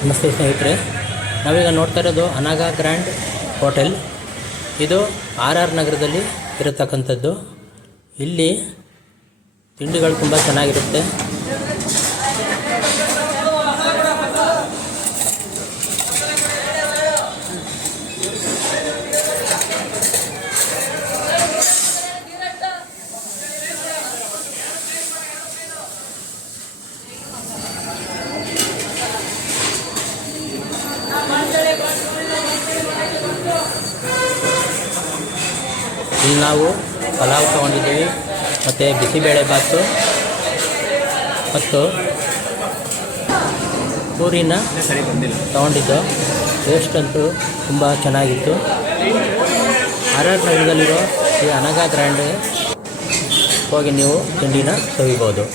ನಮಸ್ತೆ ಸ್ನೇಹಿತರೆ, ನಾವೀಗ ನೋಡ್ತಾ ಇರೋದು ಅನಘಾ ಗ್ರ್ಯಾಂಡ್ ಹೋಟೆಲ್. ಇದು ಆರ್ ನಗರದಲ್ಲಿ ಇರತಕ್ಕಂಥದ್ದು. ಇಲ್ಲಿ ತಿಂಡಿಗಳು ತುಂಬ ಚೆನ್ನಾಗಿರುತ್ತೆ. ಇಲ್ಲಿ ನಾವು ಪಲಾವ್ ತೊಗೊಂಡಿದ್ದೀವಿ, ಮತ್ತು ಬಿಸಿಬೇಳೆ ಬಾತು ಮತ್ತು ಪೂರಿನ ತೊಗೊಂಡಿದ್ದು. ಟೇಸ್ಟ್ ಅಂತೂ ತುಂಬ ಚೆನ್ನಾಗಿತ್ತು. ಆರ್ ನಗರದಲ್ಲಿರೋ ಈ ಅನಘಾ ಗ್ರ್ಯಾಂಡ್ ಹೋಗಿ ನೀವು ತಿಂಡಿನ ಸವಿಬೋದು.